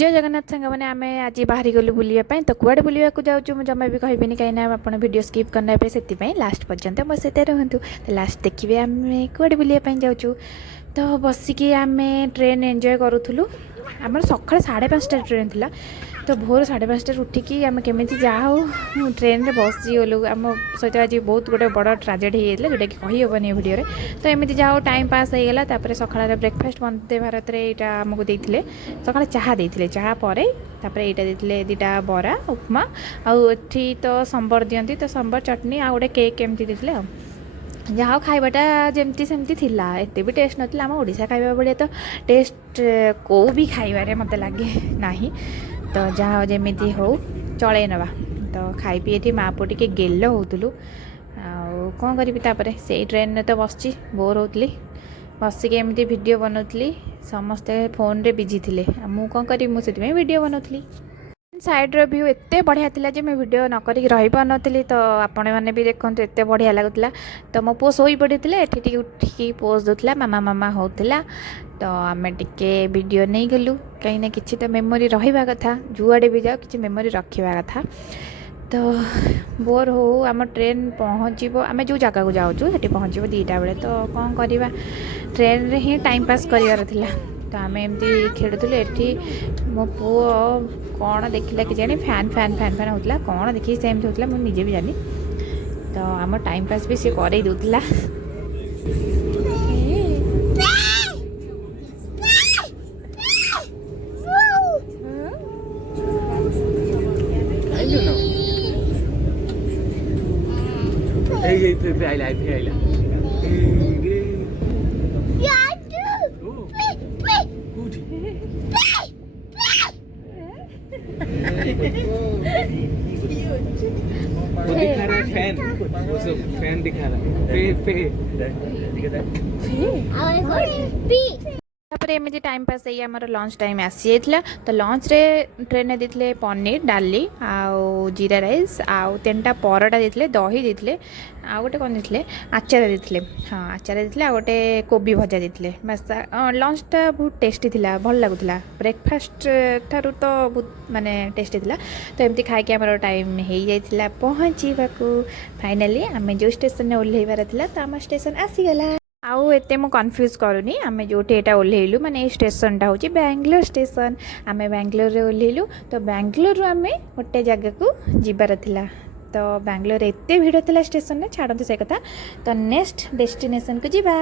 जय जगन्नाथ सांग मैंने आम आज बाहरी गलु बुलापाई तो कुआड़े बुलाक जाऊँ मुझे जमा भी कहबी कहीं आप वीडियो स्किप करना से लास्ट पर्यंत बस रुहतु तो लास्ट देखिए आम कुआड़े बुलापाई जाऊँ तो बसिकी आम ट्रेन एंजॉय करूँ आम सका 5:30 ट्रेन थी तो भोर 5:30 उठिकी आम केमी जाऊ ट्रेन में बसी गलु आम सहित आज बहुत गोटे बड़ ट्राजेडी होता जोटा कि कहीहबनी भिडियो तो एमती जाओ टाइम पास हो गला सकाल ब्रेकफास्ट वंदे भारत यहाँ आमको देते सका चाह देते चाह पर यहाँ देते दुटा बरा उपमा आठी तो संबर दिखती तो संबर चटनी आ गए केक एमती देते जहाँ खाइबाटा जमती सेमती थिला एते भी टेस्ट नथिला आम ओडिशा खाइबा बड़े तो टेस्ट को भी खाइबारे मते लागे नाही तो जहाँ जमीती हो चले नवा तो खाई पी ये माँ पुआ टे गेल होतलु कौन करी से ट्रेन में तो बसची बोर होती बसिक एमती वीडियो बनाऊली समस्ते फोन रे बिजी थे मु कौन करी मुझे वीडियो बनाऊली साइड रो व्यू एते बढ़िया थिला जे मैं वीडियो न करी रही पारनथली तो आपण मैंने भी देखते एते बढ़िया लगुला तो मो पुओ शोई पड़े एठी उठिकी पोज दूसरा मामा मामा होता तो आम टे वीडियो नहीं गलु कहीं किसी तो मेमोरी रहा कथा जुआड़े भी जाओ कि मेमोरी रखा कथा तो बोर हो आम ट्रेन पहुँचब आम जो जगह को जाऊँ से पहुँचब 2टा बेले तो कौन करवा ट्रेन रे ही टाइम पास करार तो आम एमती खेलुलु एठी मो पुओ कौन देखला कि जानी फैन फैन फैन फैन होता कौन देखी से एमती होता मुझे भी जानी तो आम टाइम पास भी सी कर दूला वो दिखा रहा है फैन वो सब फैन दिखा रहा है तापर एमती टाइम पास है आम लंच टाइम आसी जाता तो लंच रे ट्रेन देते पनीर डाली आउ जीरा राइस आउ 3टा परोटा देते दही देते आ गोटे कौन देते आचार देते हाँ आचार देते आ गोटे कोबी भजा देते बस लंचटा बहुत टेस्टी थिला भल लगुला ब्रेकफास्ट ठारू तो बहुत माने टेस्टी थिला तो एमती खाई आम टाइम हो जाता पहुँचा फाइनाली आम जो स्टेशन ओह्लैबार था तो आम स्टेशन आसीगला आउ एते मु कन्फ्यूज करूनी आम जो ओह्लैलु माने स्टेशन हूँ बेंगलोर स्टेशन आम बेंगलोर रे ओह्लैलु तो बेंगलोर आम गोटे जगह को जीवार थिला तो बेंगलोर एते भीड़ थिला स्टेशन में छाड़ते से कथा तो नेक्स्ट डेस्टिनेशन को जीवा।